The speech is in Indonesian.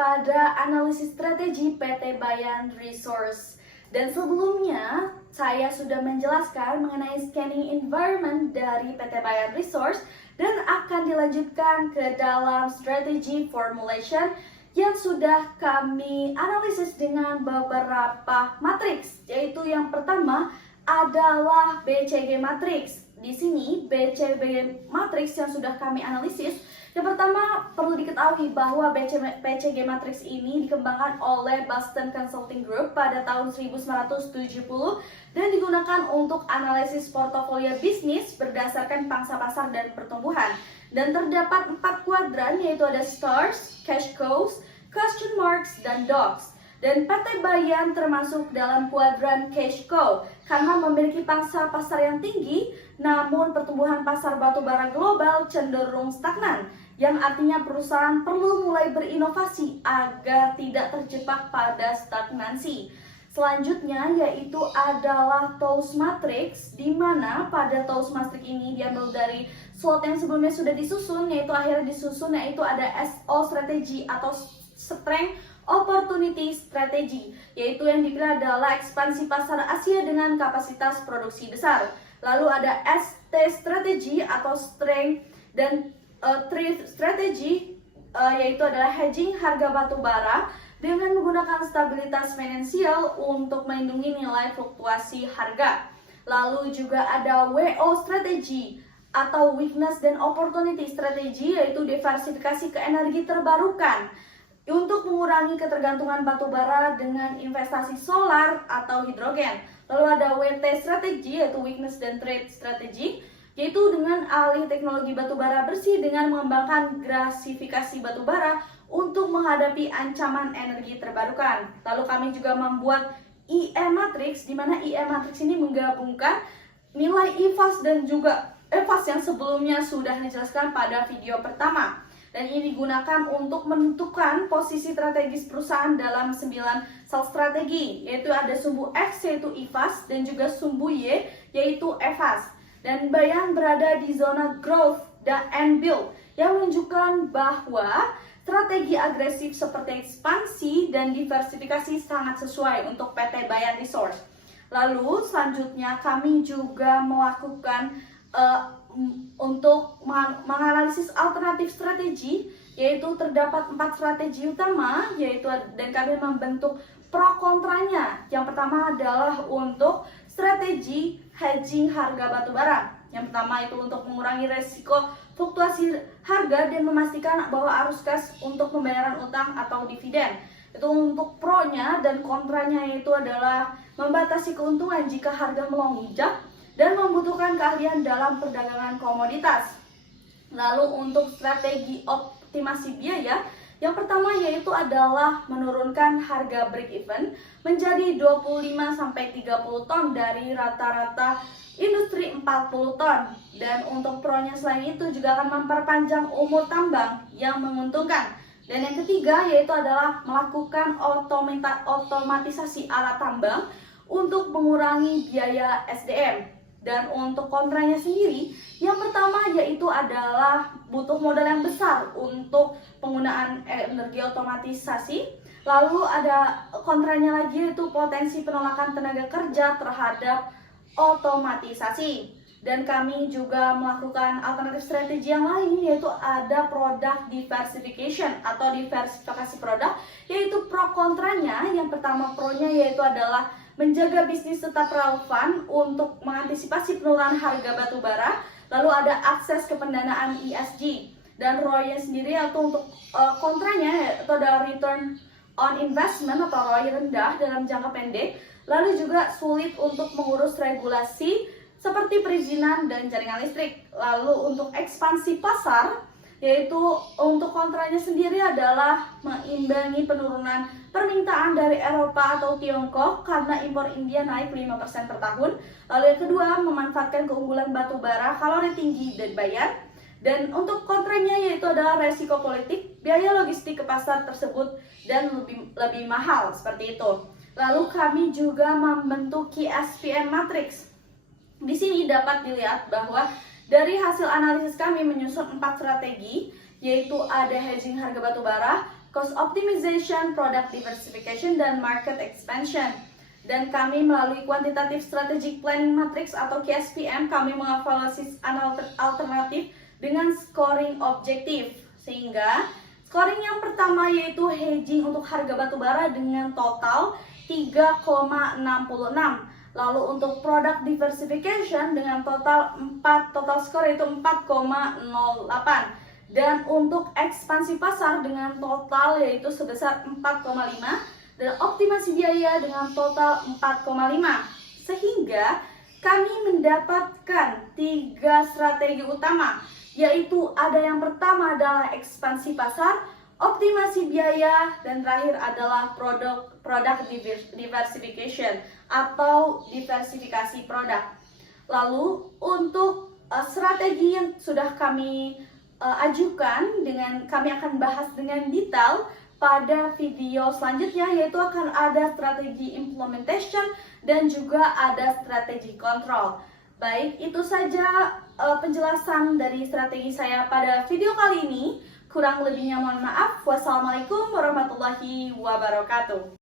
pada analisis strategi PT Bayan Resource. Dan sebelumnya, saya sudah menjelaskan mengenai scanning environment dari PT Bayan Resource dan akan dilanjutkan ke dalam strategi formulation yang sudah kami analisis dengan beberapa matriks, yaitu yang pertama adalah BCG matrix. Di sini BCG matrix yang sudah kami analisis, yang pertama perlu diketahui bahwa BCG matrix ini dikembangkan oleh Boston Consulting Group pada tahun 1970 dan digunakan untuk analisis portofolio bisnis berdasarkan pangsa pasar dan pertumbuhan. Dan terdapat 4 kuadran, yaitu ada stars, cash cows, question marks, dan dogs. Dan PT Bayan termasuk dalam kuadran cash cow karena memiliki pangsa pasar yang tinggi, namun pertumbuhan pasar batubara global cenderung stagnan, yang artinya perusahaan perlu mulai berinovasi agar tidak terjebak pada stagnansi. Selanjutnya yaitu adalah TOWS matrix, di mana pada TOWS matrix ini diambil dari slot yang sebelumnya sudah disusun, yaitu akhirnya disusun yaitu ada SO strategi atau strength opportunity strategy, yaitu yang dipilih adalah ekspansi pasar Asia dengan kapasitas produksi besar. Lalu ada ST strategi atau strength dan thrift strategy, yaitu adalah hedging harga batu bara dengan menggunakan stabilitas finansial untuk melindungi nilai fluktuasi harga. Lalu juga ada WO strategi atau weakness dan opportunity strategy, yaitu diversifikasi ke energi terbarukan untuk mengurangi ketergantungan batu bara dengan investasi solar atau hidrogen. Lalu ada WT strategi, yaitu weakness dan trade strategy, yaitu dengan alih teknologi batu bara bersih dengan mengembangkan gasifikasi batu bara untuk menghadapi ancaman energi terbarukan. Lalu kami juga membuat IE matrix, di mana IE matrix ini menggabungkan nilai IFAS dan juga EFAS yang sebelumnya sudah dijelaskan pada video pertama. Dan ini digunakan untuk menentukan posisi strategis perusahaan dalam 9 sel strategi, yaitu ada sumbu X yaitu IFAS dan juga sumbu Y yaitu EFAS. Dan Bayan berada di zona growth and build yang menunjukkan bahwa strategi agresif seperti ekspansi dan diversifikasi sangat sesuai untuk PT Bayan Resource. Lalu selanjutnya kami juga melakukan untuk menganalisis alternatif strategi, yaitu terdapat 4 strategi utama, yaitu dan kami membentuk pro kontranya. Yang pertama adalah untuk strategi hedging harga batubara. Yang pertama itu untuk mengurangi resiko fluktuasi harga dan memastikan bahwa arus kas untuk pembayaran utang atau dividen. Itu untuk pro-nya, dan kontranya yaitu adalah membatasi keuntungan jika harga melonjak dan membutuhkan keahlian dalam perdagangan komoditas. Lalu untuk strategi optimasi biaya, yang pertama yaitu adalah menurunkan harga break even menjadi 25-30 ton dari rata-rata industri 40 ton. Dan untuk pro-nya selain itu juga akan memperpanjang umur tambang yang menguntungkan. Dan yang ketiga yaitu adalah melakukan otomatisasi alat tambang untuk mengurangi biaya SDM. Dan untuk kontranya sendiri, yang pertama yaitu adalah butuh modal yang besar untuk penggunaan energi otomatisasi. Lalu ada kontranya lagi yaitu potensi penolakan tenaga kerja terhadap otomatisasi. Dan kami juga melakukan alternatif strategi yang lain, yaitu ada product diversification atau diversifikasi produk, yaitu pro kontranya. Yang pertama pro-nya yaitu adalah menjaga bisnis tetap relevan untuk mengantisipasi penurunan harga batubara. Lalu ada akses ke pendanaan ESG. Dan ROI-nya sendiri yaitu untuk kontranya yaitu ada return on investment atau ROI rendah dalam jangka pendek. Lalu juga sulit untuk mengurus regulasi seperti perizinan dan jaringan listrik. Lalu untuk ekspansi pasar, yaitu untuk kontranya sendiri adalah mengimbangi penurunan permintaan dari Eropa atau Tiongkok karena impor India naik 5% per tahun. Lalu yang kedua, memanfaatkan keunggulan batu bara kalori tinggi dan bayar. Dan untuk kontranya yaitu adalah resiko politik, biaya logistik ke pasar tersebut dan lebih mahal seperti itu. Lalu kami juga membentuk KSPM matrix. Di sini dapat dilihat bahwa dari hasil analisis kami menyusun 4 strategi, yaitu ada hedging harga batubara, cost optimization, product diversification, dan market expansion. Dan kami melalui Quantitative Strategic Planning Matrix atau QSPM, kami mengevaluasi alternatif dengan scoring objektif. Sehingga scoring yang pertama yaitu hedging untuk harga batubara dengan total 3,66. Lalu untuk product diversification dengan total skor yaitu 4,08. Dan untuk ekspansi pasar dengan total yaitu sebesar 4,5. Dan optimasi biaya dengan total 4,5. Sehingga kami mendapatkan 3 strategi utama, yaitu ada yang pertama adalah ekspansi pasar, optimasi biaya, dan terakhir adalah product diversification atau diversifikasi produk. Lalu untuk strategi yang sudah kami ajukan, kami akan bahas dengan detail pada video selanjutnya, yaitu akan ada strategi implementation dan juga ada strategi kontrol. Baik, itu saja penjelasan dari strategi saya pada video kali ini. Kurang lebihnya mohon maaf. Wassalamualaikum warahmatullahi wabarakatuh.